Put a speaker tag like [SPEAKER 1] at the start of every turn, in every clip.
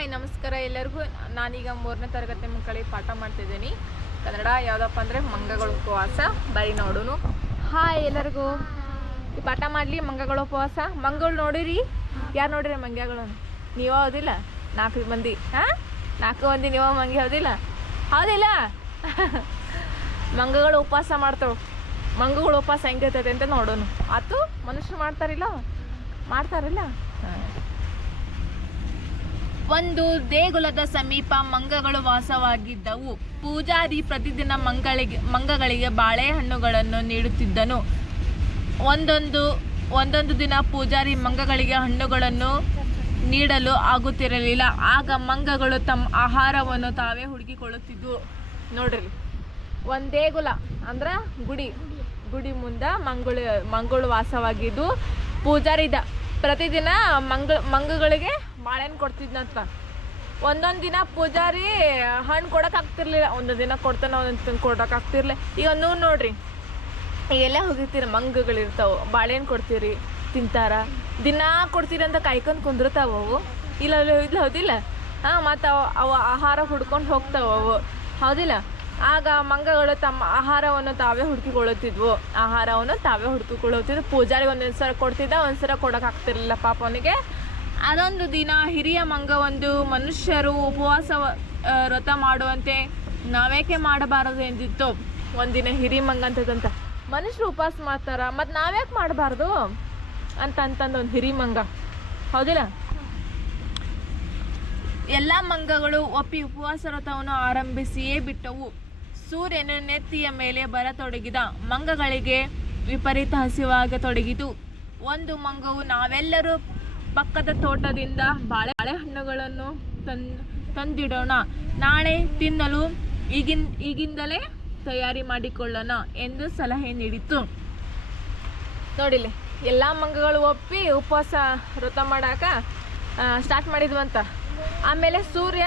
[SPEAKER 1] Hi, ನಮಸ್ಕಾರ ಎಲ್ಲರಿಗೂ. ನಾನೀಗ ಮೂರನೇ ತರಗತಿ ಮಕ್ಕಳಿಗೆ ಪಾಠ ಮಾಡ್ತಿದ್ದೀನಿ. ಕನ್ನಡ ಯಾವುದಪ್ಪ ಅಂದರೆ ಮಂಗಗಳ ಉಪವಾಸ. ಬರೀ ನೋಡುನು. ಹಾಯ್ ಎಲ್ಲರಿಗೂ. ಈ ಪಾಠ ಮಾಡಲಿ, ಮಂಗಗಳ ಉಪವಾಸ. ಮಂಗಳು ನೋಡಿರಿ? ಯಾರು ನೋಡಿರಿ ಮಂಗ್ಯಗಳನ್ನು ನೀವು ಹೌದಿಲ್ಲ? ನಾಲ್ಕು ಮಂದಿ. ಹಾಂ? ನಾಲ್ಕು ಮಂದಿ, ನೀವು ಮಂಗಿ ಹೌದಿಲ್ಲ? ಹೌದಿಲ್ಲ? ಮಂಗಗಳು ಉಪವಾಸ ಮಾಡ್ತಾವೆ. ಮಂಗಗಳು ಉಪವಾಸ ಹೆಂಗಿರ್ತೈತೆ ಅಂತ ನೋಡೋನು. ಆತು, ಮನುಷ್ಯರು ಮಾಡ್ತಾರಿಲ್ಲ? ಮಾಡ್ತಾರಿಲ್ಲ? ಹಾಂ. ಒಂದು ದೇಗುಲದ ಸಮೀಪ ಮಂಗಗಳು ವಾಸವಾಗಿದ್ದವು. ಪೂಜಾರಿ ಪ್ರತಿದಿನ ಮಂಗಳಿಗೆ, ಮಂಗಗಳಿಗೆ ಬಾಳೆಹಣ್ಣುಗಳನ್ನು ನೀಡುತ್ತಿದ್ದನು. ಒಂದೊಂದು ಒಂದೊಂದು ದಿನ ಪೂಜಾರಿ ಮಂಗಗಳಿಗೆ ಹಣ್ಣುಗಳನ್ನು ನೀಡಲು ಆಗುತ್ತಿರಲಿಲ್ಲ. ಆಗ ಮಂಗಗಳು ತಮ್ಮ ಆಹಾರವನ್ನು ತಾವೇ ಹುಡುಕಿಕೊಳ್ಳುತ್ತಿದ್ದವು ನೋಡ್ರಿ, ಒಂದು ದೇಗುಲ ಅಂದ್ರೆ ಗುಡಿ. ಗುಡಿ ಮುಂದೆ ಮಂಗಳು ಮಂಗಳು ವಾಸವಾಗಿದ್ದು ಪೂಜಾರಿದ ಪ್ರತಿದಿನ ಮಂಗ, ಮಂಗಗಳಿಗೆ ಬಾಳೆಹಣ್ಣು ಕೊಡ್ತಿದ್ನಂತ. ಒಂದೊಂದು ದಿನ ಪೂಜಾರಿ ಹಣ್ಣು ಕೊಡೋಕೆ ಆಗ್ತಿರ್ಲಿಲ್ಲ. ಒಂದೊಂದು ದಿನ ಕೊಡ್ತಾನೆ ಒಂದೊಂದು ದಿನ ಕೊಡೋಕೆ ಆಗ್ತಿರ್ಲಿಲ್ಲ ಈಗ ನೀವು ನೋಡ್ರಿ. ಎಲ್ಲ ಹೋಗಿರ್ತೀರಿ, ಮಂಗಗಳಿರ್ತಾವೆ. ಬಾಳೆಹಣ್ಣು ಕೊಡ್ತೀರಿ, ತಿಂತಾರ. ದಿನಾ ಕೊಡ್ತೀರಿ ಅಂತ ಕಾಯ್ಕೊಂಡು ಕುಂದಿರ್ತಾವ ಅವು. ಇಲ್ಲ ಇಲ್ಲ ಹೌದಿಲ್ಲ. ಹಾಂ, ಮತ್ತು ಅವ, ಅವು ಆಹಾರ ಹುಡ್ಕೊಂಡು ಹೋಗ್ತಾವ ಅವು. ಹೌದಿಲ್ಲ? ಆಗ ಮಂಗಗಳು ತಮ್ಮ ಆಹಾರವನ್ನು ತಾವೇ ಹುಡುಕಿಕೊಳ್ಳುತ್ತಿದ್ವು. ಆಹಾರವನ್ನು ತಾವೇ ಹುಡುಕಿಕೊಳ್ಳುತ್ತಿದ್ವು. ಪೂಜಾರಿಗೆ ಒಂದೊಂದು ಸಲ ಕೊಡ್ತಿದ್ದ ಒಂದು ಸಲ ಕೊಡೋಕೆ ಆಗ್ತಿರ್ಲಿಲ್ಲ ಪಾಪ ಅವನಿಗೆ. ಅದೊಂದು ದಿನ ಹಿರಿಯ ಮಂಗ ಒಂದು ಮನುಷ್ಯರು ಉಪವಾಸ ವ್ರತ ಮಾಡುವಂತೆ ನಾವೇಕೆ ಮಾಡಬಾರದು ಎಂದಿತ್ತು? ಒಂದಿನ ಹಿರಿ ಮಂಗ ಅಂತದಂತ. ಮನುಷ್ಯರು ಉಪವಾಸ ಮಾಡ್ತಾರ, ಮತ್ತು ನಾವ್ಯಾಕೆ ಮಾಡಬಾರ್ದು? ಅಂತ ಅಂತಂದು ಒಂದು ಹಿರಿ ಮಂಗ. ಹೌದಿಲ್ಲ? ಎಲ್ಲ ಮಂಗಗಳು ಒಪ್ಪಿ ಉಪವಾಸ ವ್ರತವನ್ನು ಆರಂಭಿಸಿಯೇ ಬಿಟ್ಟವು. ಸೂರ್ಯನ ನೆತ್ತಿಯ ಮೇಲೆ ಬರತೊಡಗಿದ ಮಂಗಗಳಿಗೆ ವಿಪರೀತ ಹಸಿವಾಗತೊಡಗಿತು ಒಂದು ಮಂಗವು ನಾವೆಲ್ಲರೂ ಪಕ್ಕದ ತೋಟದಿಂದ ಬಾಳೆ ಬಾಳೆಹಣ್ಣುಗಳನ್ನು ತನ್ ತಂದಿಡೋಣ. ನಾಳೆ ತಿನ್ನಲು ಈಗಿನ, ಈಗಿಂದಲೇ ತಯಾರಿ ಮಾಡಿಕೊಳ್ಳೋಣ ಎಂದು ಸಲಹೆ ನೀಡಿತು ನೋಡಿಲಿ ಎಲ್ಲ ಮಂಗಗಳು ಒಪ್ಪಿ ಉಪವಾಸ ವ್ರತ ಮಾಡಾಕ ಸ್ಟಾರ್ಟ್ ಮಾಡಿದ್ವಂತ. ಆಮೇಲೆ ಸೂರ್ಯ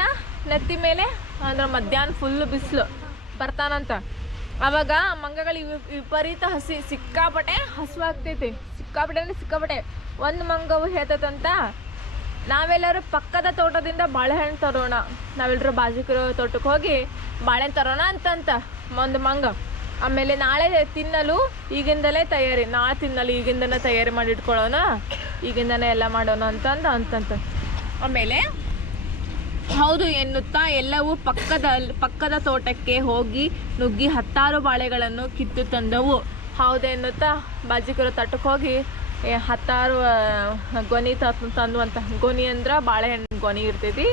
[SPEAKER 1] ನೆತ್ತಿ ಮೇಲೆ ಅಂದ್ರೆ ಮಧ್ಯಾಹ್ನ ಫುಲ್ ಬಿಸಿಲು ಬರ್ತಾನಂತ. ಅವಾಗ ಮಂಗಗಳಿಗೆ ವಿಪರೀತ ಹಸಿ ಸಿಕ್ಕಾಪಟ್ಟೆ ಹಸುವಾಗ್ತೈತಿ. ಸಿಕ್ಕಾಪಟ್ಟೆ ಅಂದ್ರೆ ಸಿಕ್ಕಾಪಟ್ಟೆ ಒಂದು ಮಂಗವು ಹೇಳ್ತದಂತ, ನಾವೆಲ್ಲರೂ ಪಕ್ಕದ ತೋಟದಿಂದ ಬಾಳೆಹಣ್ಣು ತರೋಣ. ನಾವೆಲ್ಲರೂ ಬಾಜುಕಿರೋ ತೋಟಕ್ಕೆ ಹೋಗಿ ಬಾಳೆಹಣ್ಣು ತರೋಣ ಅಂತಂತ ಒಂದು ಮಂಗ. ಆಮೇಲೆ ನಾಳೆ ತಿನ್ನಲು ಈಗಿಂದಲೇ ತಯಾರಿ, ನಾಳೆ ತಿನ್ನಲು ಈಗಿಂದನೇ ತಯಾರಿ ಮಾಡಿ ಇಟ್ಕೊಳ್ಳೋಣ ಈಗಿಂದನೇ ಎಲ್ಲ ಮಾಡೋಣ ಅಂತಂದು, ಅಂತಂತ. ಆಮೇಲೆ ಹೌದು ಎನ್ನುತ್ತಾ ಎಲ್ಲವೂ ಪಕ್ಕದ ಪಕ್ಕದ ತೋಟಕ್ಕೆ ಹೋಗಿ ನುಗ್ಗಿ ಹತ್ತಾರು ಬಾಳೆಗಳನ್ನು ಕಿತ್ತು ತಂದವು. ಹೌದು ಎನ್ನುತ್ತಾ ಬಾಜಿಕರು ತಟ್ಟಕ್ಕೆ ಹೋಗಿ ಹತ್ತಾರು ಗೊನಿ ತ- ತಂದು ಅಂತ ಗೊನಿ ಅಂದ್ರೆ ಬಾಳೆಹಣ್ಣು ಗೊನಿ ಇರ್ತೈತಿ.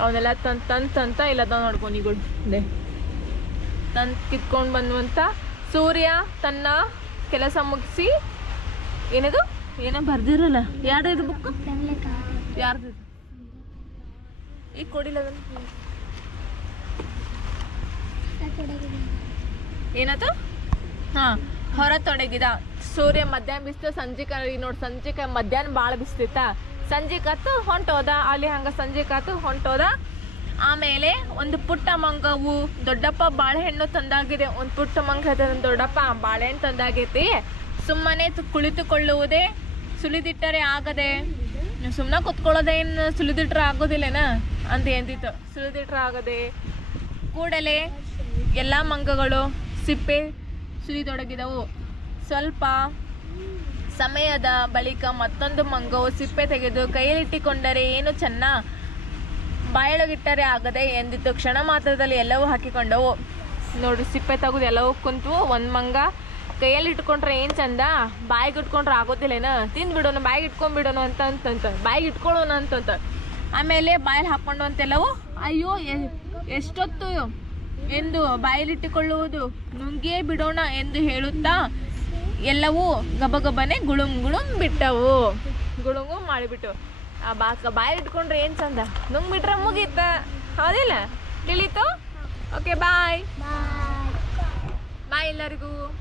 [SPEAKER 1] ಅವನ್ನೆಲ್ಲ ತಂದ್ ತಂದು ತಂತ ಇಲ್ಲದ ನೋಡಿ ಗೊನಿಗಳು ತಂದು ಕಿತ್ಕೊಂಡು ಬಂದುವಂತ ಸೂರ್ಯ ತನ್ನ ಕೆಲಸ ಮುಗಿಸಿ ಏನದು? ಏನೋ ಬರ್ದಿರಲ್ಲ. ಯಾರ್ದು ಬುಕ್ ಯಾರ್ದು ಈಗ ಕೊಡಿಲ್ಲ ಅದನ್ನ. ಏನಾಯ್ತು ಹಾ ಹೊರ ತೊಡಗಿದ ಸೂರ್ಯ ಮಧ್ಯಾಹ್ನ ಬಿಸ್ತು ಸಂಜೆ ನೋಡಿ ಸಂಜೆ ಮಧ್ಯಾಹ್ನ ಭಾಳ ಬಿಸ್ತಿತ್ತ. ಸಂಜೆ ಕತ್ತು ಹೊಂಟೋದ, ಅಲ್ಲಿ ಹಂಗ ಸಂಜೆ ಕಾತು ಹೊಂಟೋದ. ಆಮೇಲೆ ಒಂದು ಪುಟ್ಟ ಮಂಗವು ದೊಡ್ಡಪ್ಪ ಬಾಳೆಹಣ್ಣು ತಂದಾಗಿದೆ. ಒಂದು ಪುಟ್ಟ ಮಂಗ ದೊಡ್ಡಪ್ಪ ಬಾಳೆಹಣ್ಣು ತಂದಾಗೈತಿ. ಸುಮ್ಮನೆ ಕುಳಿತುಕೊಳ್ಳುವುದೇ ಸುಲಿದಿಟ್ಟರೆ ಆಗದೆ. ಸುಮ್ಮನೆ ಕುತ್ಕೊಳ್ಳೋದೇನು ಸುಲಿದಿಟ್ರೆ ಆಗೋದಿಲ್ಲನ? ಅಂತ ಎಂದಿತ್ತು. ಸುಲಿದಿಟ್ರೆ ಆಗದೆ. ಕೂಡಲೇ ಎಲ್ಲ ಮಂಗಗಳು ಸಿಪ್ಪೆ ಸುಲಿದೊಡಗಿದವು ಸ್ವಲ್ಪ ಸಮಯದ ಬಳಿಕ ಮತ್ತೊಂದು ಮಂಗವು ಸಿಪ್ಪೆ ತೆಗೆದು ಕೈಯಲ್ಲಿಟ್ಟಿಕೊಂಡರೆ ಏನು ಚೆನ್ನ? ಬಾಯೊಳಗಿಟ್ಟರೆ ಆಗದೆ ಎಂದಿತ್ತು ಕ್ಷಣ ಮಾತ್ರದಲ್ಲಿ ಎಲ್ಲವೂ ಹಾಕಿಕೊಂಡವು. ನೋಡಿ, ಸಿಪ್ಪೆ ತೆಗೆದು ಎಲ್ಲವೂ ಕುಂತು ಒಂದು ಮಂಗ ಕೈಯಲ್ಲಿ ಇಟ್ಕೊಂಡ್ರೆ ಏನು ಚಂದ? ಬಾಯಿಗೆ ಇಟ್ಕೊಂಡ್ರೆ ಆಗೋದಿಲ್ಲೇನ? ತಿಂದು ಬಿಡೋಣ ಬಾಯಿಗೆ ಇಟ್ಕೊಂಡ್ಬಿಡೋಣ ಅಂತ ಅಂತಂತ ಬಾಯಿಗೆ ಇಟ್ಕೊಳ್ಳೋಣ ಅಂತಂತ. ಆಮೇಲೆ ಬಾಯಲ್ಲಿ ಹಾಕ್ಕೊಂಡು ಅಂತೆಲ್ಲವೂ ಅಯ್ಯೋ ಎಷ್ಟೊತ್ತು ಎಂದು ಬಾಯಲಿಟ್ಟುಕೊಳ್ಳುವುದು ನುಂಗಿಯೇ ಬಿಡೋಣ ಎಂದು ಹೇಳುತ್ತಾ ಎಲ್ಲವೂ ಗಬಗಬನೆ ಗುಳುಂ ಗುಳುಂ ಬಿಟ್ಟವು. ಗುಳುಂಗು ಮಾಡಿಬಿಟ್ಟು. ಆ ಬಾಕ ಬಾಯಲ್ಲಿಟ್ಕೊಂಡ್ರೆ ಏನು ಚಂದ? ನುಂಗ್ ಬಿಟ್ರೆ ಮುಗೀತ. ಹೌದಿಲ್ಲ? ತಿಳಿತು? ಓಕೆ ಬಾಯ್ ಬಾಯ್ ಎಲ್ಲರಿಗೂ.